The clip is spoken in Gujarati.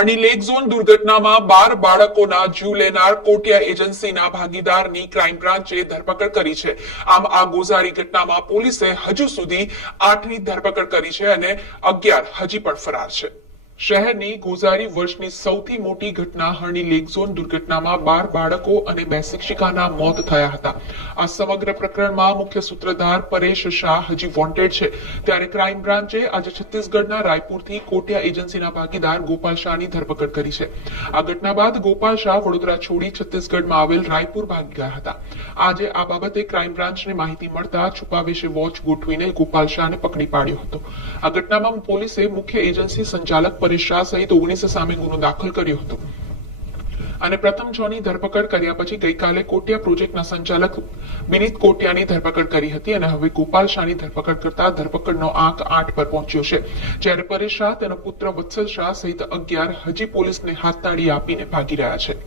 હરણી લેક ઝોન દુર્ઘટનામાં 12 બાળકોના જીવ લેનાર કોટિયા એજન્સીના ભાગીદારની ક્રાઇમ બ્રાન્ચે ધરપકડ કરી છે। આમ આ ગોઝારી ઘટનામાં પોલીસે હજુ સુધી 8ની ધરપકડ કરી છે અને 11 હજી પણ ફરાર છે। શહેરની ગોઝારી વર્ષની સૌથી મોટી ઘટના હરણી લેક ઝોન દુર્ઘટનામાં 12 બાળકો અને 2 શિક્ષિકાના મોત થયા હતા। આ સમગ્ર પ્રકરણમાં મુખ્ય સૂત્રધાર પરેશ શાહ હજી વોન્ટેડ છે, ત્યારે ક્રાઇમ બ્રાન્ચે આજે છત્તીસગઢના રાયપુરથી કોટિયા એજન્સીના ભાગીદાર ગોપાલ શાહની ધરપકડ કરી છે। આ ઘટના બાદ ગોપાલ શાહ વડોદરા છોડી છત્તીસગઢમાં આવેલ રાયપુર ભાગી ગયા હતા। આજે આ બાબતે ક્રાઇમ બ્રાન્ચને માહિતી મળતા છુપાવેશે વોચ ગોઠવીને ગોપાલ શાહને પકડી પાડ્યો હતો। આ ઘટનામાં પોલીસે મુખ્ય એજન્સી સંચાલક પરેશ શાહ સહિત 19 સામે ગુનો દાખલ કર્યો હતો અને પ્રથમ 6ની ધરપકડ કર્યા પછી ગઈકાલે કોટિયા પ્રોજેક્ટના સંચાલક વિનીત કોટિયાની ધરપકડ કરી હતી અને હવે ગોપાલ શાહની ધરપકડ કરતા ધરપકડનો આંક 8 પર પહોંચ્યો છે, જ્યારે પરેશ શાહ, તેનો પુત્ર વત્સલ શાહ સહિત 11 હજી પોલીસને હાથતાળી આપીને ભાગી રહ્યા છે।